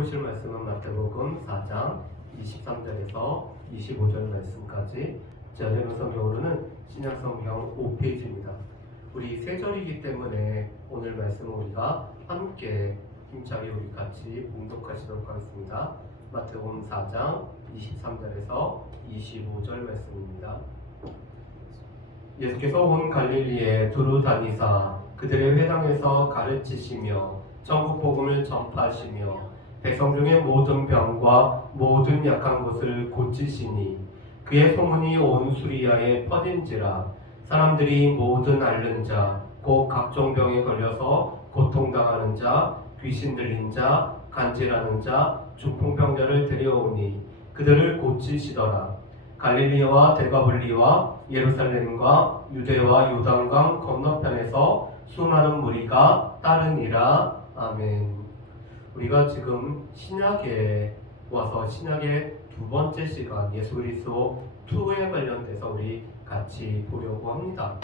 보실 말씀은 마태복음 4장 23절에서 25절 말씀까지 제가 성경으로는 신약성경 5페이지입니다. 우리 세 절이기 때문에 오늘 말씀은 우리가 함께 힘차게 우리 같이 봉독하시도록 하겠습니다. 마태복음 4장 23절에서 25절 말씀입니다. 예수께서 온 갈릴리에 두루 다니사 그들의 회당에서 가르치시며 천국 복음을 전파하시며 백성 중에 모든 병과 모든 약한 것을 고치시니 그의 소문이 온 수리아에 퍼진지라. 사람들이 모든 앓는 자 곧 각종 병에 걸려서 고통당하는 자 귀신 들린 자 간질하는 자 중풍병자를 데려오니 그들을 고치시더라. 갈릴리와 데가볼리와 예루살렘과 유대와 요단강 건너편에서 수많은 무리가 따르니라. 아멘. 우리가 지금 신약에 와서 신약의 두 번째 시간 예수 그리스도 2에 관련돼서 우리 같이 보려고 합니다.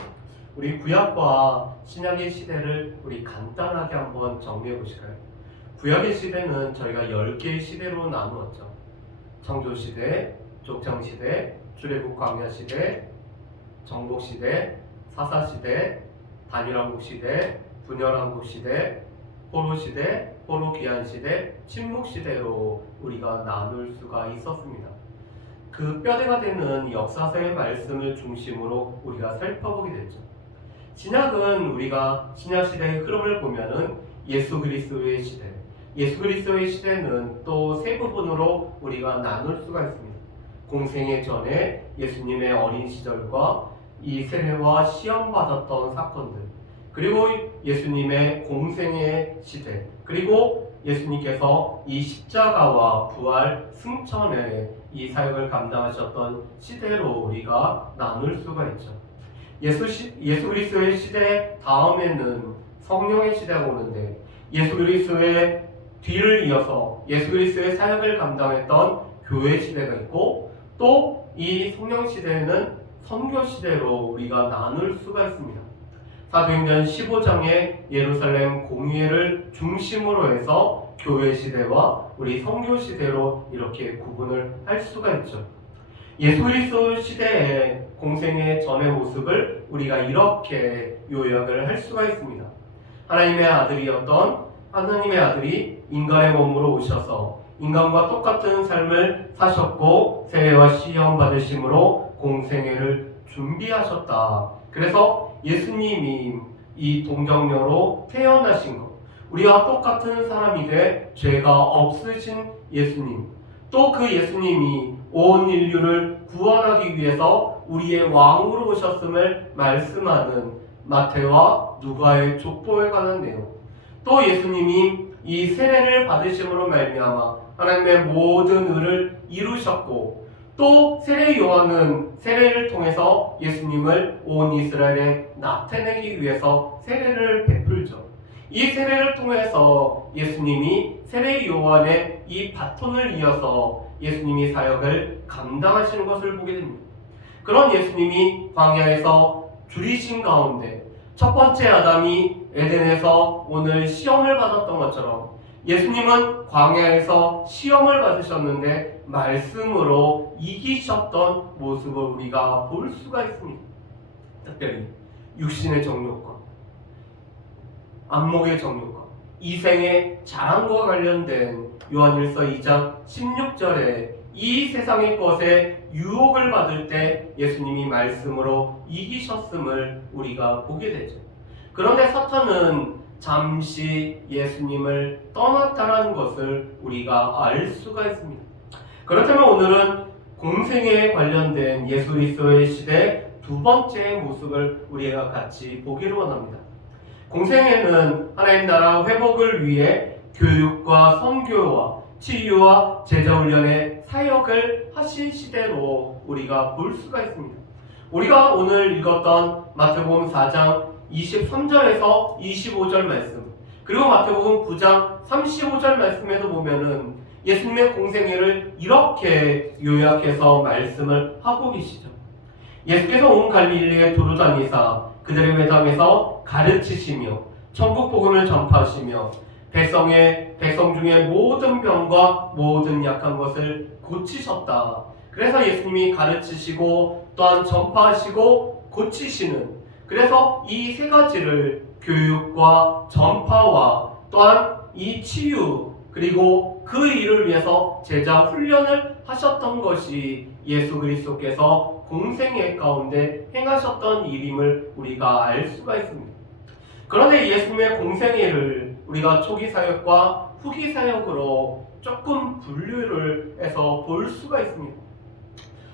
우리 구약과 신약의 시대를 우리 간단하게 한번 정리해 보실까요? 구약의 시대는 저희가 10개의 시대로 나누었죠. 창조시대, 족장시대, 출애굽 광야시대, 정복시대, 사사시대, 단일왕국시대, 분열왕국시대, 포로시대, 포로기한시대, 침묵시대로 우리가 나눌 수가 있었습니다. 그 뼈대가 되는 역사서의 말씀을 중심으로 우리가 살펴보게 됐죠. 신약은 우리가 신약시대의 흐름을 보면은 예수 그리스도의 시대, 예수 그리스도의 시대는 또 세 부분으로 우리가 나눌 수가 있습니다. 공생애 전에 예수님의 어린 시절과 이 세례와 시험받았던 사건들, 그리고 예수님의 공생의 시대, 그리고 예수님께서 이 십자가와 부활 승천의 이 사역을 감당하셨던 시대로 우리가 나눌 수가 있죠. 예수 그리스도의 시대 다음에는 성령의 시대가 오는데, 예수 그리스도의 뒤를 이어서 예수 그리스도의 사역을 감당했던 교회 시대가 있고, 또 이 성령 시대에는 선교 시대로 우리가 나눌 수가 있습니다. 사도행전 15장의 예루살렘 공의회를 중심으로 해서 교회 시대와 우리 선교 시대로 이렇게 구분을 할 수가 있죠. 예수 그리스도 시대의 공생의 전의 모습을 우리가 이렇게 요약을 할 수가 있습니다. 하나님의 아들이 인간의 몸으로 오셔서 인간과 똑같은 삶을 사셨고 세례와 시험 받으심으로 공생애를 준비하셨다. 그래서 예수님이 이 동정녀로 태어나신 것, 우리와 똑같은 사람이 돼 죄가 없으신 예수님, 또 그 예수님이 온 인류를 구원하기 위해서 우리의 왕으로 오셨음을 말씀하는 마태와 누가의 족보에 관한 내용, 또 예수님이 이 세례를 받으심으로 말미암아 하나님의 모든 의를 이루셨고, 또 세례 요한은 세례를 통해서 예수님을 온 이스라엘에 나타내기 위해서 세례를 베풀죠. 이 세례를 통해서 예수님이 세례 요한의 이 바톤을 이어서 예수님이 사역을 감당하시는 것을 보게 됩니다. 그런 예수님이 광야에서 줄이신 가운데 첫 번째 아담이 에덴에서 오늘 시험을 받았던 것처럼 예수님은 광야에서 시험을 받으셨는데 말씀으로 이기셨던 모습을 우리가 볼 수가 있습니다. 특별히 육신의 정욕과 안목의 정욕과 이생의 자랑과 관련된 요한일서 2장 16절에 이 세상의 것에 유혹을 받을 때 예수님이 말씀으로 이기셨음을 우리가 보게 되죠. 그런데 사탄은 잠시 예수님을 떠났다는 것을 우리가 알 수가 있습니다. 그렇다면 오늘은 공생애에 관련된 예수 그리스도의 시대 두 번째 모습을 우리가 같이 보기를 원합니다. 공생애는 하나님 나라 회복을 위해 교육과 선교와 치유와 제자훈련의 사역을 하신 시대로 우리가 볼 수가 있습니다. 우리가 오늘 읽었던 마태복음 4장 23절에서 25절 말씀, 그리고 마태복음 9장 35절 말씀에도 보면은 예수님의 공생애를 이렇게 요약해서 말씀을 하고 계시죠. 예수께서 온 갈릴리에 두루 다니사 그들의 회당에서 가르치시며 천국 복음을 전파하시며 백성의 백성 중에 모든 병과 모든 약한 것을 고치셨다. 그래서 예수님이 가르치시고 또한 전파하시고 고치시는, 그래서 이 세 가지를 교육과 전파와 또한 이 치유 그리고 그 일을 위해서 제자 훈련을 하셨던 것이 예수 그리스도께서 공생애 가운데 행하셨던 일임을 우리가 알 수가 있습니다. 그런데 예수님의 공생애를 우리가 초기 사역과 후기 사역으로 조금 분류를 해서 볼 수가 있습니다.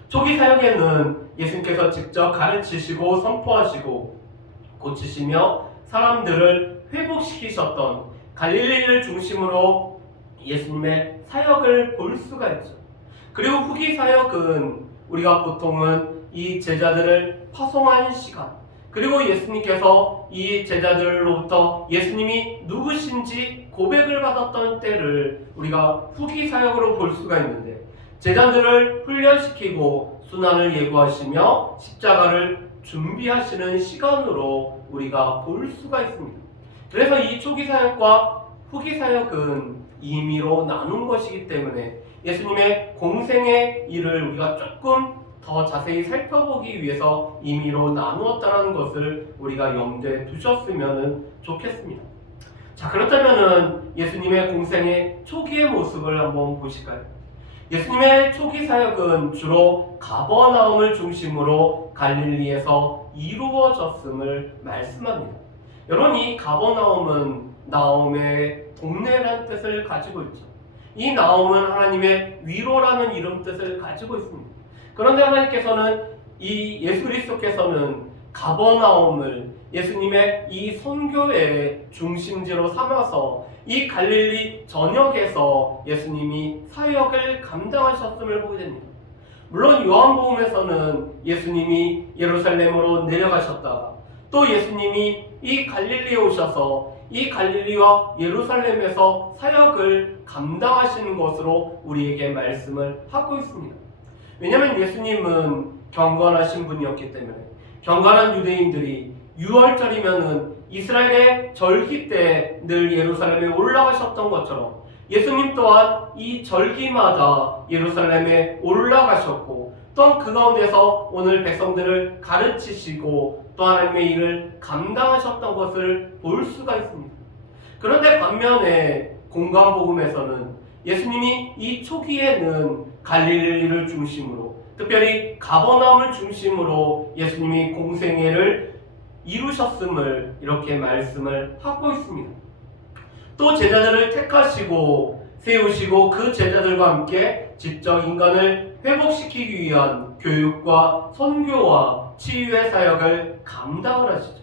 초기 사역에는 예수님께서 직접 가르치시고 선포하시고 고치시며 사람들을 회복시키셨던 갈릴리를 중심으로 예수님의 사역을 볼 수가 있죠. 그리고 후기 사역은 우리가 보통은 이 제자들을 파송한 시간, 그리고 예수님께서 이 제자들로부터 예수님이 누구신지 고백을 받았던 때를 우리가 후기 사역으로 볼 수가 있는데, 제자들을 훈련시키고 순환을 예고하시며 십자가를 준비하시는 시간으로 우리가 볼 수가 있습니다. 그래서 이 초기 사역과 후기 사역은 임의로 나눈 것이기 때문에 예수님의 공생의 일을 우리가 조금 더 자세히 살펴보기 위해서 임의로 나누었다는 것을 우리가 염두에 두셨으면 좋겠습니다. 자, 그렇다면 예수님의 공생의 초기의 모습을 한번 보실까요? 예수님의 초기 사역은 주로 가버나움을 중심으로 갈릴리에서 이루어졌음을 말씀합니다. 여러분, 이 가버나움은 나움의 동네라는 뜻을 가지고 있죠. 이 나움은 하나님의 위로라는 이름 뜻을 가지고 있습니다. 그런데 하나님께서는 이 예수 그리스도께서는 가버나움을 예수님의 이 선교의 중심지로 삼아서 이 갈릴리 전역에서 예수님이 사역을 감당하셨음을 보게 됩니다. 물론 요한복음에서는 예수님이 예루살렘으로 내려가셨다가 또 예수님이 이 갈릴리에 오셔서 이 갈릴리와 예루살렘에서 사역을 감당하시는 것으로 우리에게 말씀을 하고 있습니다. 왜냐하면 예수님은 경건하신 분이었기 때문에 경건한 유대인들이 6월절이면은 이스라엘의 절기 때 늘 예루살렘에 올라가셨던 것처럼 예수님 또한 이 절기마다 예루살렘에 올라가셨고 또한 그 가운데서 오늘 백성들을 가르치시고 또 하나님의 일을 감당하셨던 것을 볼 수가 있습니다. 그런데 반면에 공관복음에서는 예수님이 이 초기에는 갈릴리를 중심으로 특별히 가버나움을 중심으로 예수님이 공생애를 이루셨음을 이렇게 말씀을 하고 있습니다. 또 제자들을 택하시고 세우시고 그 제자들과 함께 직접 인간을 회복시키기 위한 교육과 선교와 치유의 사역을 감당을 하시죠.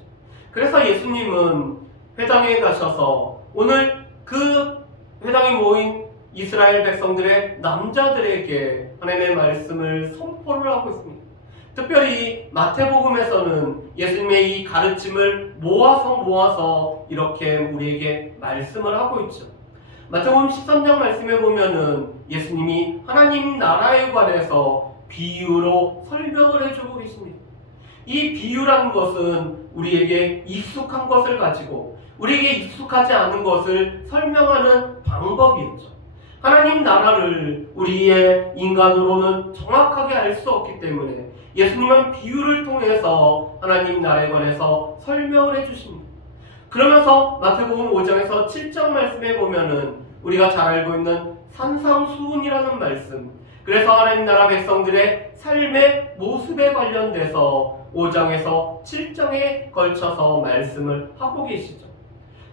그래서 예수님은 회당에 가셔서 오늘 그 회당에 모인 이스라엘 백성들의 남자들에게 하나님의 말씀을 선포를 하고 있습니다. 특별히 마태복음에서는 예수님의 이 가르침을 모아서 이렇게 우리에게 말씀을 하고 있죠. 마태복음 13장 말씀에 보면은 예수님이 하나님 나라에 관해서 비유로 설명을 해주고 계십니다. 이 비유라는 것은 우리에게 익숙한 것을 가지고 우리에게 익숙하지 않은 것을 설명하는 방법이었죠. 하나님 나라를 우리의 인간으로는 정확하게 알 수 없기 때문에 예수님은 비유를 통해서 하나님 나라에 관해서 설명을 해주십니다. 그러면서 마태복음 5장에서 7장 말씀에 보면은 우리가 잘 알고 있는 산상수훈이라는 말씀, 그래서 하나님 나라 백성들의 삶의 모습에 관련돼서 5장에서 7장에 걸쳐서 말씀을 하고 계시죠.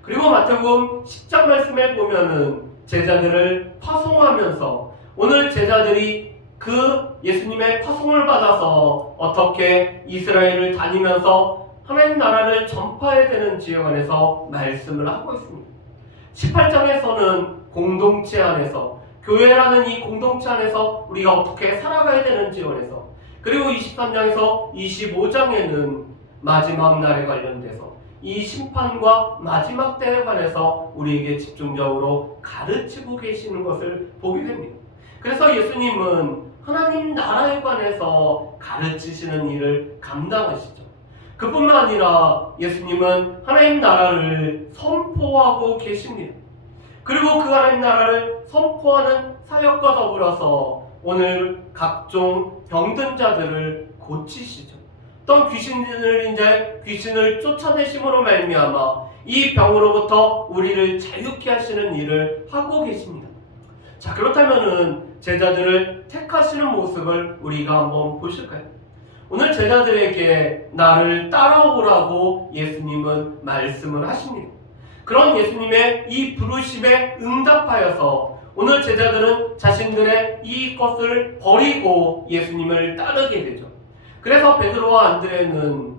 그리고 마태복음 10장 말씀에 보면은 제자들을 파송하면서 오늘 제자들이 그 예수님의 파송을 받아서 어떻게 이스라엘을 다니면서 하나님 나라를 전파해야 되는지에 관해서 말씀을 하고 있습니다. 18장에서는 공동체 안에서 교회라는 이 공동체 안에서 우리가 어떻게 살아가야 되는지에 관해서, 그리고 23장에서 25장에는 마지막 날에 관련돼서 이 심판과 마지막 때에 관해서 우리에게 집중적으로 가르치고 계시는 것을 보게 됩니다. 그래서 예수님은 하나님 나라에 관해서 가르치시는 일을 감당하시죠. 그뿐만 아니라 예수님은 하나님 나라를 선포하고 계십니다. 그리고 그 하나님 나라를 선포하는 사역과 더불어서 오늘 각종 병든 자들을 고치시죠. 또 귀신을 쫓아내심으로 말미암아 이 병으로부터 우리를 자유케 하시는 일을 하고 계십니다. 자, 그렇다면은 제자들을 택하시는 모습을 우리가 한번 보실까요? 오늘 제자들에게 나를 따라오라고 예수님은 말씀을 하십니다. 그런 예수님의 이 부르심에 응답하여서 오늘 제자들은 자신들의 이 것을 버리고 예수님을 따르게 되죠. 그래서 베드로와 안드레는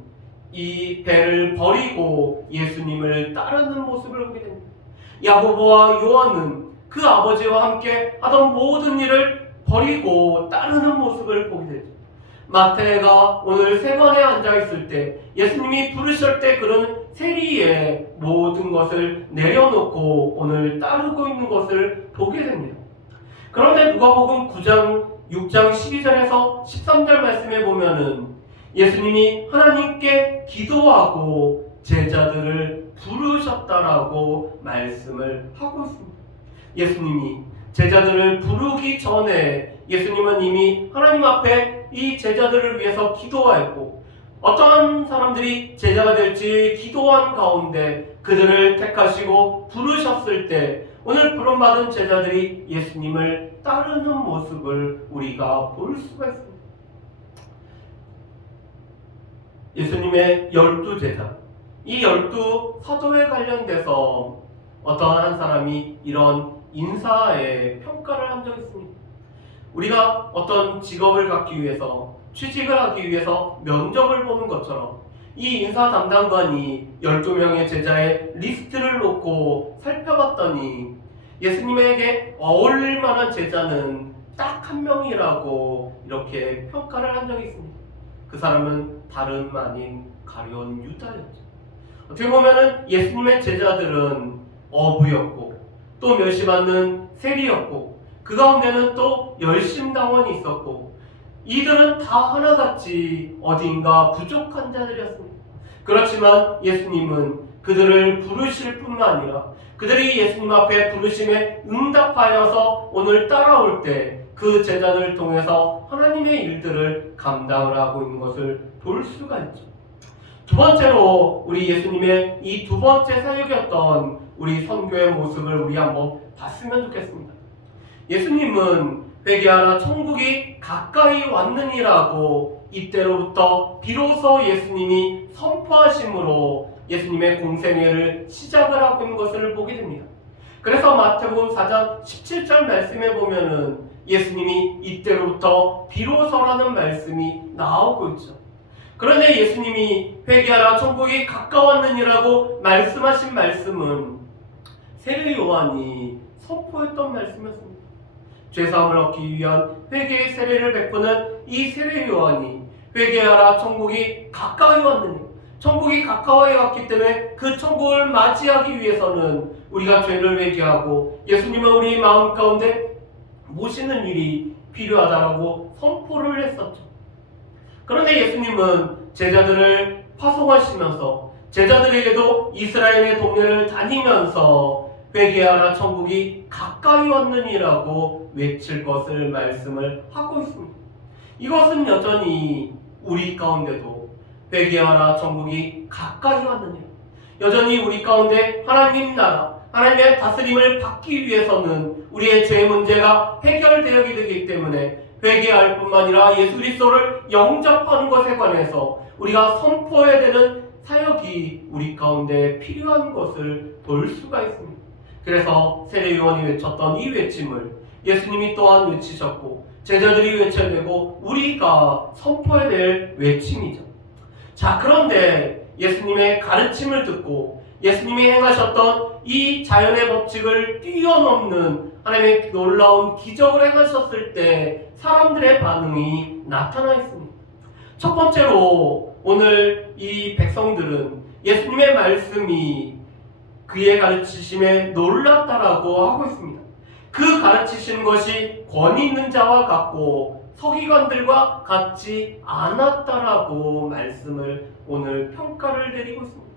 이 배를 버리고 예수님을 따르는 모습을 보게 됩니다. 야고보와 요한은 그 아버지와 함께 하던 모든 일을 버리고 따르는 모습을 보게 되죠. 마태가 오늘 세관에 앉아있을 때 예수님이 부르실 때 그런 세리의 모든 것을 내려놓고 오늘 따르고 있는 것을 보게 됩니다. 그런데 누가복음 9장 6장 12절에서 13절 말씀에 보면은 예수님이 하나님께 기도하고 제자들을 부르셨다라고 말씀을 하고 있습니다. 예수님이 제자들을 부르기 전에 예수님은 이미 하나님 앞에 이 제자들을 위해서 기도하였고 어떠한 사람들이 제자가 될지 기도한 가운데 그들을 택하시고 부르셨을 때 오늘 부름받은 제자들이 예수님을 따르는 모습을 우리가 볼 수가 있습니다. 예수님의 12제자, 이 12사도에 관련돼서 어떠한 한 사람이 이런 인사의 평가를 한 적이 있습니다. 우리가 어떤 직업을 갖기 위해서 취직을 하기 위해서 면접을 보는 것처럼 이 인사 담당관이 12명의 제자의 리스트를 놓고 살펴봤더니 예수님에게 어울릴 만한 제자는 딱 한 명이라고 이렇게 평가를 한 적이 있습니다. 그 사람은 다름 아닌 가룟 유다였죠. 어떻게 보면은 예수님의 제자들은 어부였고 또 멸시받는 세리였고 그 가운데는 또 열심당원이 있었고 이들은 다 하나같이 어딘가 부족한 자들이었습니다. 그렇지만 예수님은 그들을 부르실 뿐만 아니라 그들이 예수님 앞에 부르심에 응답하여서 오늘 따라올 때 그 제자들을 통해서 하나님의 일들을 감당을 하고 있는 것을 볼 수가 있죠. 두 번째로 우리 예수님의 이 두 번째 사역이었던 우리 선교의 모습을 우리 한번 봤으면 좋겠습니다. 예수님은 회개하라 천국이 가까이 왔느니라고 이때로부터 비로소 예수님이 선포하심으로 예수님의 공생애를 시작을 하고 있는 것을 보게 됩니다. 그래서 마태복음 4장 17절 말씀에 보면은 예수님이 이때로부터 비로소라는 말씀이 나오고 있죠. 그런데 예수님이 회개하라 천국이 가까웠느니라고 말씀하신 말씀은 세례 요한이 선포했던 말씀이었습니다. 죄사함을 얻기 위한 회개의 세례를 베푸는 이 세례 요한이 회개하라 천국이 가까이 왔느니 천국이 가까이 왔기 때문에 그 천국을 맞이하기 위해서는 우리가 죄를 회개하고 예수님을 우리 마음 가운데 모시는 일이 필요하다라고 선포를 했었죠. 그런데 예수님은 제자들을 파송하시면서 제자들에게도 이스라엘의 동네를 다니면서 회개하라 천국이 가까이 왔느니라고 외칠 것을 말씀을 하고 있습니다. 이것은 여전히 우리 가운데도 회개하라 천국이 가까이 왔느니라, 여전히 우리 가운데 하나님 나라 하나님의 다스림을 받기 위해서는 우리의 죄 문제가 해결되어야 되기 때문에 회개할 뿐만 아니라 예수 그리스도를 영접하는 것에 관해서 우리가 선포해야 되는 사역이 우리 가운데 필요한 것을 볼 수가 있습니다. 그래서 세례 요한이 외쳤던 이 외침을 예수님이 또한 외치셨고 제자들이 외쳐내고 우리가 선포해야 될 외침이죠. 자, 그런데 예수님의 가르침을 듣고 예수님이 행하셨던 이 자연의 법칙을 뛰어넘는 하나님의 놀라운 기적을 행하셨을 때 사람들의 반응이 나타나 있습니다. 첫 번째로 오늘 이 백성들은 예수님의 말씀이 그의 가르치심에 놀랐다라고 하고 있습니다. 그 가르치시는 것이 권위 있는 자와 같고 서기관들과 같지 않았다라고 말씀을 오늘 평가를 내리고 있습니다.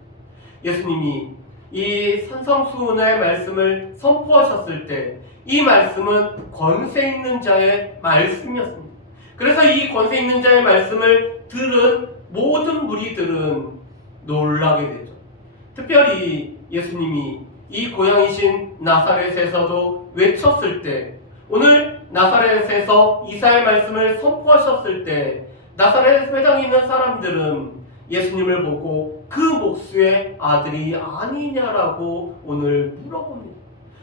예수님이 이 산성수훈의 말씀을 선포하셨을 때 이 말씀은 권세 있는 자의 말씀이었습니다. 그래서 이 권세 있는 자의 말씀을 들은 모든 무리들은 놀라게 되죠. 특별히 예수님이 이 고향이신 나사렛에서도 외쳤을 때, 오늘 나사렛에서 이사의 말씀을 선포하셨을 때 나사렛 회당에 있는 사람들은 예수님을 보고 그 목수의 아들이 아니냐라고 오늘 물어봅니다.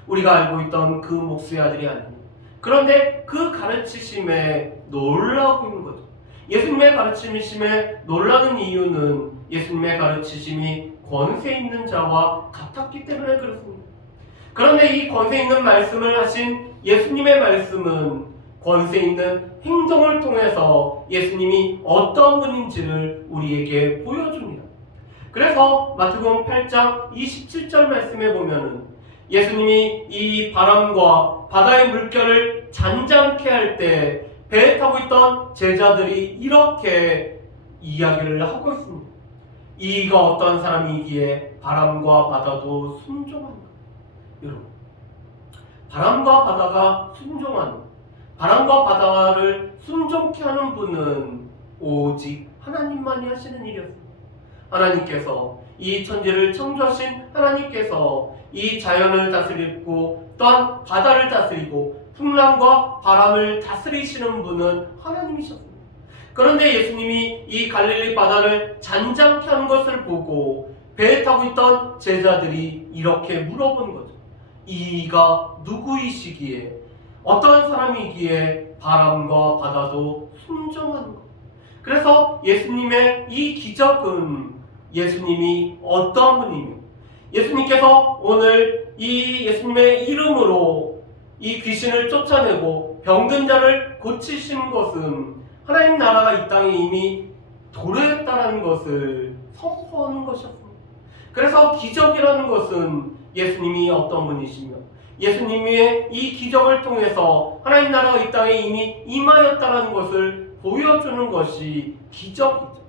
우리가 알고 있던 그 목수의 아들이 아닙니다. 그런데 그 가르치심에 놀라고 있는 거죠. 예수님의 가르치심에 놀라는 이유는 예수님의 가르치심이 권세 있는 자와 같았기 때문에 그렇습니다. 그런데 이 권세 있는 말씀을 하신 예수님의 말씀은 권세 있는 행동을 통해서 예수님이 어떤 분인지를 우리에게 보여줍니다. 그래서 마태복음 8장 27절 말씀에 보면은 예수님이 이 바람과 바다의 물결을 잔잔케 할 때 배에 타고 있던 제자들이 이렇게 이야기를 하고 있습니다. 이가 어떤 사람이기에 바람과 바다도 순종한가? 여러분, 바람과 바다가 순종하는, 바람과 바다를 순종케 하는 분은 오직 하나님만이 하시는 일이었습니다. 하나님께서 이 천지를 창조하신 하나님께서 이 자연을 다스리고 또한 바다를 다스리고 풍랑과 바람을 다스리시는 분은 하나님이셨습니다. 그런데 예수님이 이 갈릴리 바다를 잔잔케 하는 것을 보고 배에 타고 있던 제자들이 이렇게 물어본 거죠. 이가 누구이시기에, 어떤 사람이기에 바람과 바다도 순종하는 것. 그래서 예수님의 이 기적은 예수님이 어떤 분이며, 예수님께서 오늘 이 예수님의 이름으로 이 귀신을 쫓아내고 병든 자를 고치신 것은 하나님 나라가 이 땅에 이미 도래했다는 것을 선포하는 것이었습니다. 그래서 기적이라는 것은 예수님이 어떤 분이시며 예수님의 이 기적을 통해서 하나님 나라가 이 땅에 이미 임하였다는 것을 보여주는 것이 기적이죠.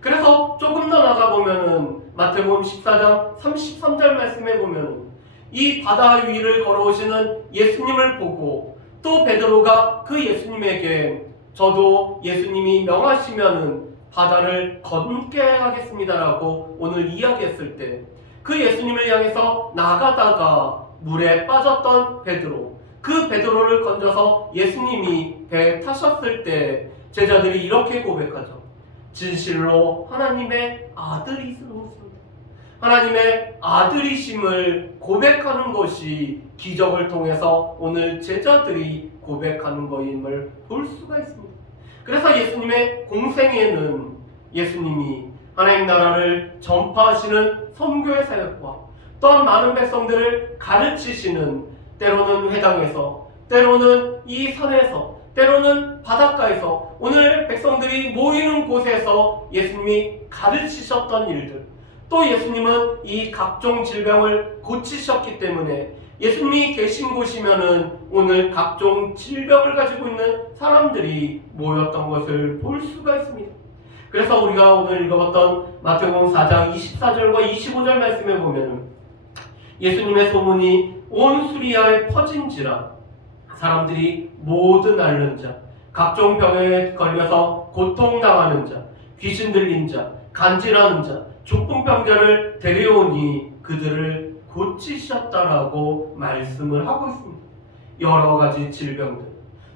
그래서 조금 더 나가보면은 마태복음 14장 33절 말씀에 보면은 이 바다 위를 걸어오시는 예수님을 보고 또 베드로가 그 예수님에게 저도 예수님이 명하시면은 바다를 건너게 하겠습니다라고 오늘 이야기했을 때 그 예수님을 향해서 나가다가 물에 빠졌던 베드로, 그 베드로를 건져서 예수님이 배에 타셨을 때 제자들이 이렇게 고백하죠. 진실로 하나님의 아들이시옵소서. 하나님의 아들이심을 고백하는 것이 기적을 통해서 오늘 제자들이 고백하는 것임을 볼 수가 있습니다. 그래서 예수님의 공생애는 예수님이 하나님 나라를 전파하시는 선교의 사역과 또한 많은 백성들을 가르치시는, 때로는 회당에서, 때로는 이 산에서, 때로는 바닷가에서, 오늘 백성들이 모이는 곳에서 예수님이 가르치셨던 일들, 또 예수님은 이 각종 질병을 고치셨기 때문에 예수님이 계신 곳이면은 오늘 각종 질병을 가지고 있는 사람들이 모였던 것을 볼 수가 있습니다. 그래서 우리가 오늘 읽어봤던 마태복음 4장 24절과 25절 말씀에 보면 예수님의 소문이 온 수리아에 퍼진지라 사람들이 모든 앓는 자, 각종 병에 걸려서 고통당하는 자, 귀신 들린 자, 간질하는 자, 중풍병자를 데려오니 그들을 고치셨다라고 말씀을 하고 있습니다. 여러 가지 질병들,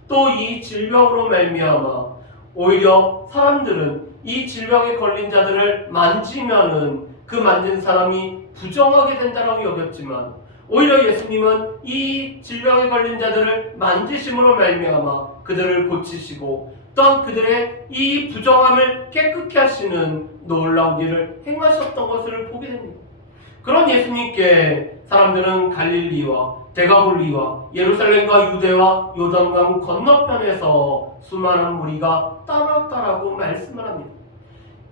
또 이 질병으로 말미암아 오히려 사람들은 이 질병에 걸린 자들을 만지면은 그 만진 사람이 부정하게 된다라고 여겼지만 오히려 예수님은 이 질병에 걸린 자들을 만지심으로 말미암아 그들을 고치시고 또한 그들의 이 부정함을 깨끗게 하시는 놀라운 일을 행하셨던 것을 보게 됩니다. 그런 예수님께 사람들은 갈릴리와 데가볼리와 예루살렘과 유대와 요단강 건너편에서 수많은 무리가 따랐다라고 말씀을 합니다.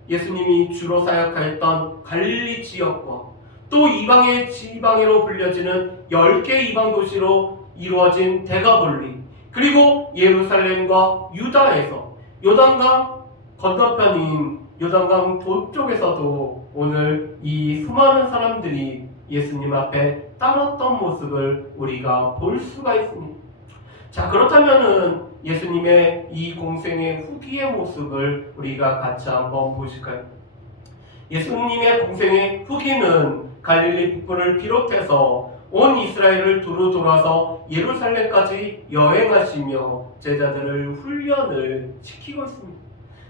예수님이 주로 사역하였던 갈릴리 지역과 또 이방의 지방으로 불려지는 10개의 이방 도시로 이루어진 데가볼리, 그리고 예루살렘과 유다에서 요단강 건너편인 요단강 동쪽에서도 오늘 이 수많은 사람들이 예수님 앞에 따랐던 모습을 우리가 볼 수가 있습니다. 자, 그렇다면은 예수님의 이 공생의 후기의 모습을 우리가 같이 한번 보실까요? 예수님의 공생의 후기는 갈릴리 북부를 비롯해서 온 이스라엘을 두루 돌아서 예루살렘까지 여행하시며 제자들을 훈련을 시키고 있습니다.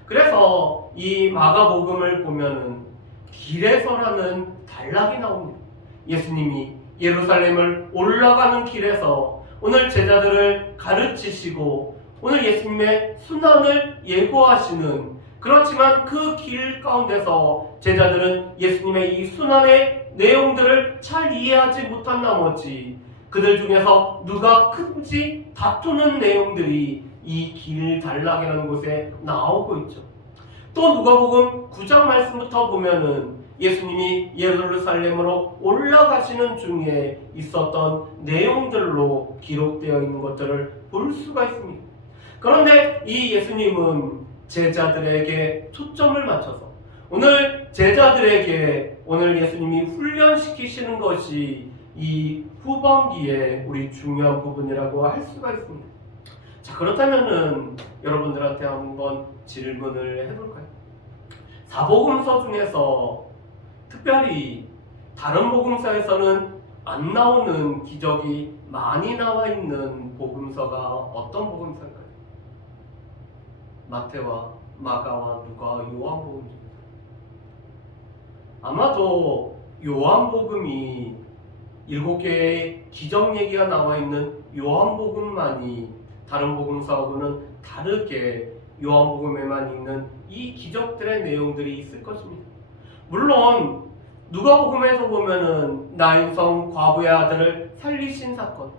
그래서 이 마가복음을 보면은 길에서라는 단락이 나옵니다. 예수님이 예루살렘을 올라가는 길에서 오늘 제자들을 가르치시고 오늘 예수님의 순환을 예고하시는, 그렇지만 그 길 가운데서 제자들은 예수님의 이 순환의 내용들을 잘 이해하지 못한 나머지 그들 중에서 누가 큰지 다투는 내용들이 이 길 단락이라는 곳에 나오고 있죠. 또 누가복음 9장 말씀부터 보면은 예수님이 예루살렘으로 올라가시는 중에 있었던 내용들로 기록되어 있는 것들을 볼 수가 있습니다. 그런데 이 예수님은 제자들에게 초점을 맞춰서 오늘 제자들에게 오늘 예수님이 훈련시키시는 것이 이 후반기에 우리 중요한 부분이라고 할 수가 있습니다. 자, 그렇다면은 여러분들한테 한번 질문을 해볼까요? 사복음서 중에서 특별히 다른 복음서에서는 안 나오는 기적이 많이 나와 있는 복음서가 어떤 복음서일까요? 마태와 마가와 누가, 요한복음 중에서 아마도 요한복음이 7개의 기적 얘기가 나와 있는 요한복음만이 다른 복음서하고는 다르게 요한복음에만 있는 이 기적들의 내용들이 있을 것입니다. 물론 누가복음에서 보면은 나인성 과부의 아들을 살리신 사건,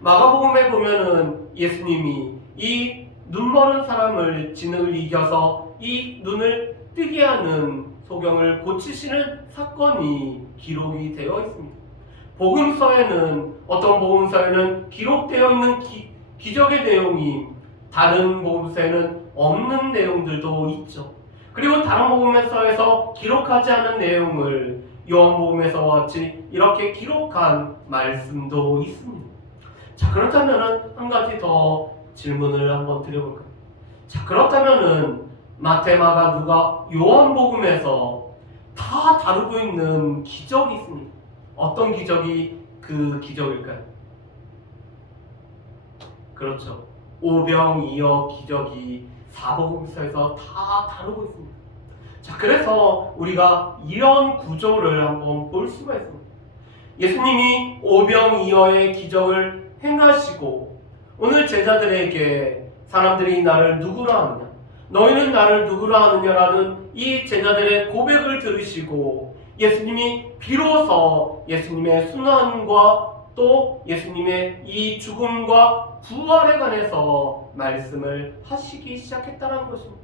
마가복음에 보면은 예수님이 이 눈먼 사람을 진흙을 이겨서 이 눈을 뜨게 하는 소경을 고치시는 사건이 기록이 되어 있습니다. 복음서에는 어떤 복음서에는 기록되어 있는 기적의 내용이 다른 복음서에는 없는 내용들도 있죠. 그리고 다른 복음서에서 기록하지 않은 내용을 요한복음에서와 같이 이렇게 기록한 말씀도 있습니다. 자, 그렇다면 한 가지 더 질문을 한번 드려볼까요? 자, 그렇다면은 마태, 마가, 누가, 요한복음에서 다 다루고 있는 기적이 있습니다. 어떤 기적이 그 기적일까요? 그렇죠. 오병이어 기적이 사복음서에서 다 다루고 있습니다. 자, 그래서 우리가 이런 구조를 한번 볼 수가 있습니다. 예수님이 오병이어의 기적을 행하시고 오늘 제자들에게 사람들이 나를 누구라 하느냐, 너희는 나를 누구라 하느냐라는 이 제자들의 고백을 들으시고 예수님이 비로소 예수님의 순환과 또 예수님의 이 죽음과 부활에 관해서 말씀을 하시기 시작했다는 것입니다.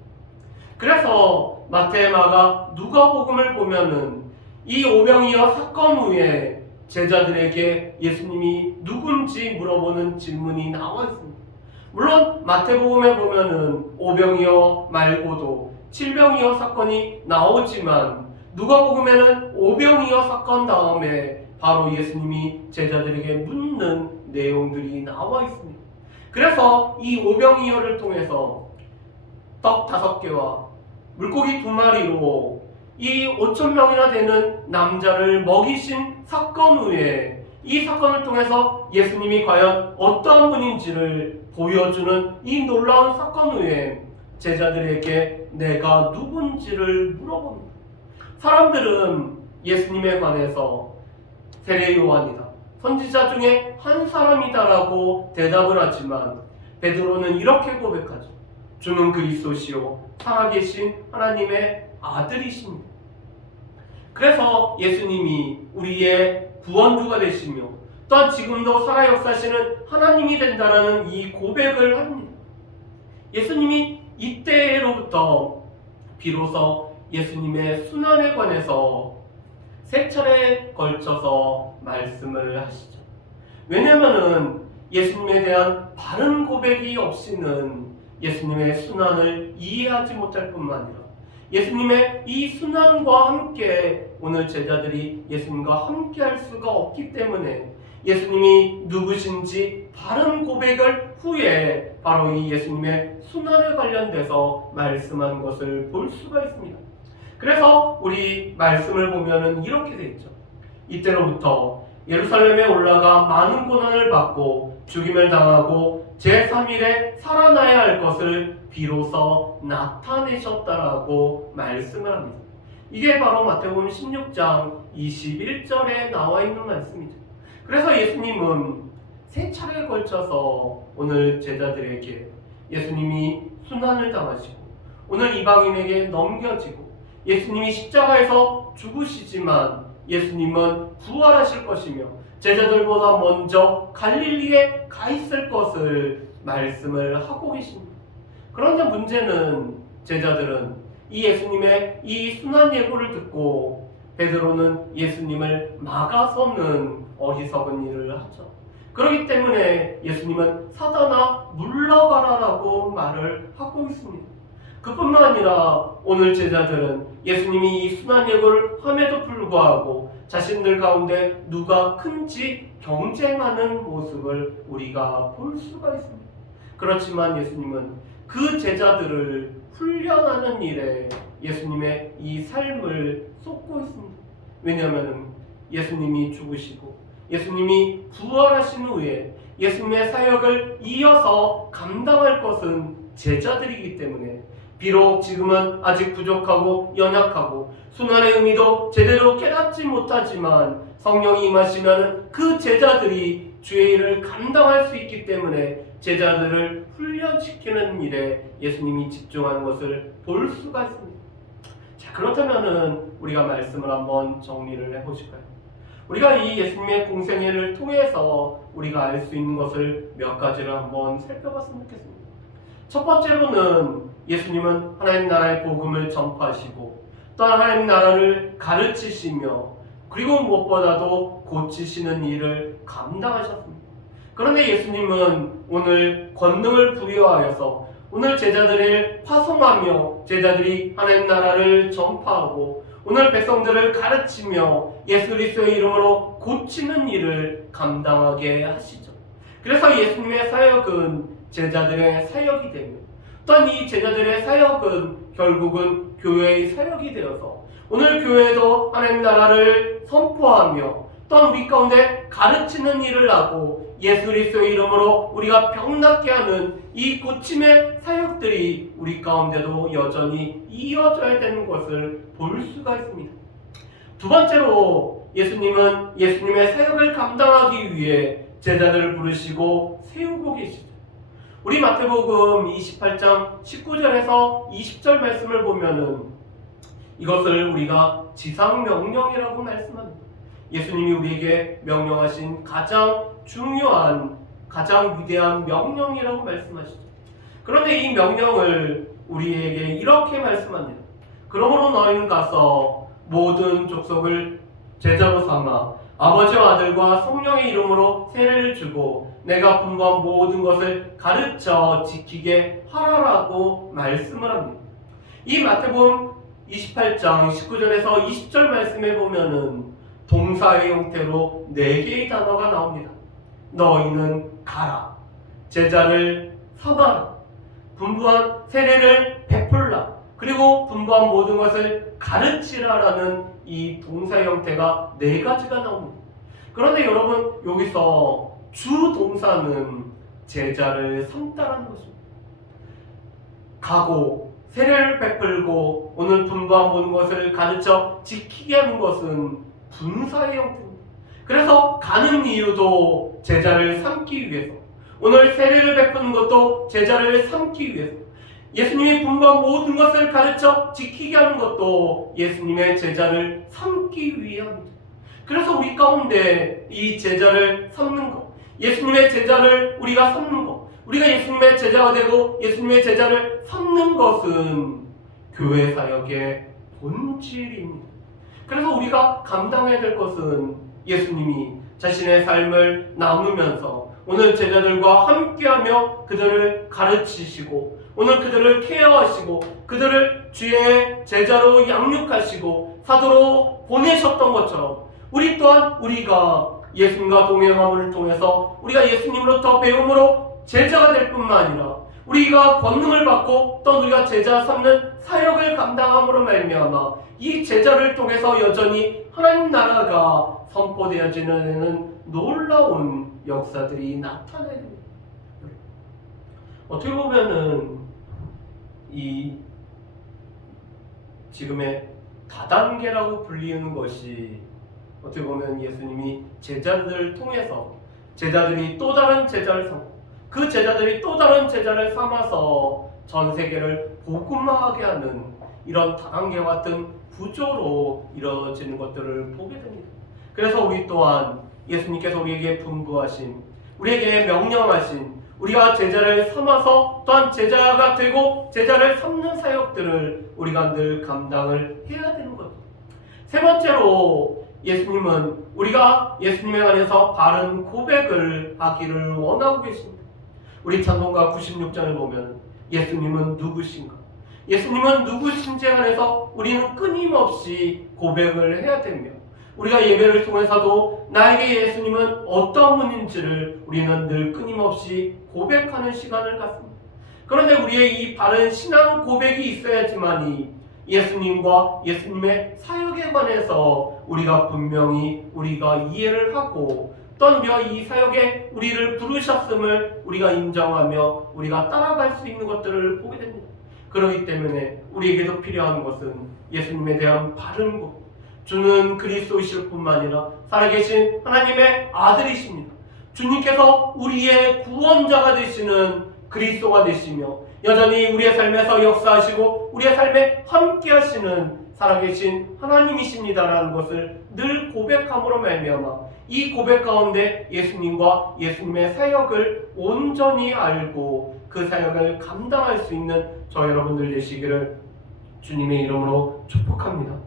그래서 마태, 마가, 누가복음을 보면은 이 오병이어 사건 후에 제자들에게 예수님이 누군지 물어보는 질문이 나와 있습니다. 물론 마태복음에 보면은 오병이어 말고도 칠병이어 사건이 나오지만 누가복음에는 오병이어 사건 다음에 바로 예수님이 제자들에게 묻는 내용들이 나와 있습니다. 그래서 이 오병이어를 통해서 떡 5개와 물고기 2마리로 이 5,000명이나 되는 남자를 먹이신 사건 후에 이 사건을 통해서 예수님이 과연 어떠한 분인지를 보여주는 이 놀라운 사건 후에 제자들에게 내가 누군지를 물어봅니다. 사람들은 예수님에 관해서 세례 요한이다, 선지자 중에 한 사람이다라고 대답을 하지만 베드로는 이렇게 고백하죠. 주는 그리스도시요 살아계신 하나님의 아들이십니다. 그래서 예수님이 우리의 구원주가 되시며 또한 지금도 살아 역사하시는 하나님이 된다라는 이 고백을 합니다. 예수님이 이때로부터 비로소 예수님의 순환에 관해서 3차례에 걸쳐서 말씀을 하시죠. 왜냐하면 예수님에 대한 바른 고백이 없이는 예수님의 순환을 이해하지 못할 뿐만 아니라 예수님의 이 순환과 함께 오늘 제자들이 예수님과 함께 할 수가 없기 때문에 예수님이 누구신지 바른 고백을 후에 바로 이 예수님의 순환에 관련돼서 말씀한 것을 볼 수가 있습니다. 그래서 우리 말씀을 보면은 이렇게 되어 있죠. 이때로부터 예루살렘에 올라가 많은 고난을 받고 죽임을 당하고 제3일에 살아나야 할 것을 비로소 나타내셨다라고 말씀을 합니다. 이게 바로 마태복음 16장 21절에 나와 있는 말씀이죠. 그래서 예수님은 세 차례에 걸쳐서 오늘 제자들에게 예수님이 순환을 당하시고 오늘 이방인에게 넘겨지고 예수님이 십자가에서 죽으시지만 예수님은 부활하실 것이며 제자들보다 먼저 갈릴리에 가 있을 것을 말씀을 하고 계십니다. 그런데 문제는 제자들은 이 예수님의 이 순환 예고를 듣고 베드로는 예수님을 막아서는 어리석은 일을 하죠. 그렇기 때문에 예수님은 사단아 물러가라라고 말을 하고 있습니다. 그뿐만 아니라 오늘 제자들은 예수님이 이 순환 예고를 함에도 불구하고 자신들 가운데 누가 큰지 경쟁하는 모습을 우리가 볼 수가 있습니다. 그렇지만 예수님은 그 제자들을 훈련하는 일에 예수님의 이 삶을 쏟고 있습니다. 왜냐하면 예수님이 죽으시고 예수님이 부활하신 후에 예수님의 사역을 이어서 감당할 것은 제자들이기 때문에 비록 지금은 아직 부족하고 연약하고 순환의 의미도 제대로 깨닫지 못하지만 성령이 임하시면 그 제자들이 주의 일을 감당할 수 있기 때문에 제자들을 훈련시키는 일에 예수님이 집중하는 것을 볼 수가 있습니다. 자, 그렇다면은 우리가 말씀을 한번 정리를 해보실까요? 우리가 이 예수님의 공생애를 통해서 우리가 알 수 있는 것을 몇 가지를 한번 살펴봤으면 좋겠습니다. 첫 번째로는 예수님은 하나님 나라의 복음을 전파하시고 또 하나님 나라를 가르치시며 그리고 무엇보다도 고치시는 일을 감당하셨습니다. 그런데 예수님은 오늘 권능을 부여하여서 오늘 제자들을 파송하며 제자들이 하나님 나라를 전파하고 오늘 백성들을 가르치며 예수 그리스도의 이름으로 고치는 일을 감당하게 하시죠. 그래서 예수님의 사역은 제자들의 사역이 되며 또한 이 제자들의 사역은 결국은 교회의 사역이 되어서 오늘 교회도 하나님 나라를 선포하며 또한 우리 가운데 가르치는 일을 하고 예수 그리스도의 이름으로 우리가 병낫게 하는 이 고침의 사역들이 우리 가운데도 여전히 이어져야 되는 것을 볼 수가 있습니다. 두 번째로 예수님은 예수님의 사역을 감당하기 위해 제자들을 부르시고 세우고 계시죠. 우리 마태복음 28장 19절에서 20절 말씀을 보면은 이것을 우리가 지상명령이라고 말씀합니다. 예수님이 우리에게 명령하신 가장 중요한 가장 위대한 명령이라고 말씀하시죠. 그런데 이 명령을 우리에게 이렇게 말씀합니다. 그러므로 너희는 가서 모든 족속을 제자로 삼아 아버지와 아들과 성령의 이름으로 세례를 주고 내가 분부한 모든 것을 가르쳐 지키게 하라라고 말씀을 합니다. 이 마태복음 28장 19절에서 20절 말씀에 보면은 동사의 형태로 4개의 단어가 나옵니다. 너희는 가라, 제자를 삼아라, 분부한 세례를 베풀라, 그리고 분부한 모든 것을 가르치라라는 이 동사 형태가 4가지가 나옵니다. 그런데 여러분 여기서 주 동사는 제자를 삼다라는 것입니다. 가고 세례를 베풀고 오늘 분부한 모든 것을 가르쳐 지키게 하는 것은 분사의 형태입니다. 그래서 가는 이유도 제자를 삼기 위해서, 오늘 세례를 베푸는 것도 제자를 삼기 위해서, 예수님이 분부한 모든 것을 가르쳐 지키게 하는 것도 예수님의 제자를 삼기 위함입니다. 그래서 우리 가운데 이 제자를 삼는 것, 예수님의 제자를 우리가 삼는 것, 우리가 예수님의 제자가 되고 예수님의 제자를 삼는 것은 교회 사역의 본질입니다. 그래서 우리가 감당해야 될 것은 예수님이 자신의 삶을 나누면서 오늘 제자들과 함께하며 그들을 가르치시고 오늘 그들을 케어하시고 그들을 주의 제자로 양육하시고 사도로 보내셨던 것처럼 우리 또한 우리가 예수님과 동행함을 통해서 우리가 예수님으로부터 배움으로 제자가 될 뿐만 아니라 우리가 권능을 받고 또 우리가 제자 삼는 사역을 감당함으로 말미암아 이 제자를 통해서 여전히 하나님 나라가 선포되어지는 데는 놀라운 역사들이 나타나야 됩니다. 어떻게 보면은 이 지금의 다단계라고 불리는 것이 어떻게 보면 예수님이 제자들을 통해서 제자들이 또 다른 제자를 삼고 그 제자들이 또 다른 제자를 삼아서 전 세계를 복음화하게 하는 이런 다단계와 같은 구조로 이루어지는 것들을 보게 됩니다. 그래서 우리 또한 예수님께서 우리에게 분부하신 우리에게 명령하신 우리가 제자를 삼아서 또한 제자가 되고 제자를 삼는 사역들을 우리가 늘 감당을 해야 되는 것. 세 번째로 예수님은 우리가 예수님에 관해서 바른 고백을 하기를 원하고 계십니다. 우리 찬송가 96장을 보면 예수님은 누구신가? 예수님은 누구신지에 관해서 우리는 끊임없이 고백을 해야 되며 우리가 예배를 통해서도 나에게 예수님은 어떤 분인지를 우리는 늘 끊임없이 고백하는 시간을 갖습니다. 그런데 우리의 이 바른 신앙 고백이 있어야지만이 예수님과 예수님의 사역에 관해서 우리가 분명히 우리가 이해를 하고 또한 우리가 이 사역에 우리를 부르셨음을 우리가 인정하며 우리가 따라갈 수 있는 것들을 보게 됩니다. 그렇기 때문에 우리에게도 필요한 것은 예수님에 대한 바른 고백. 주는 그리스도이실 뿐만 아니라 살아계신 하나님의 아들이십니다. 주님께서 우리의 구원자가 되시는 그리스도가 되시며 여전히 우리의 삶에서 역사하시고 우리의 삶에 함께 하시는 살아계신 하나님이십니다라는 것을 늘 고백함으로 말미암아 이 고백 가운데 예수님과 예수님의 사역을 온전히 알고 그 사역을 감당할 수 있는 저 여러분들 되시기를 주님의 이름으로 축복합니다.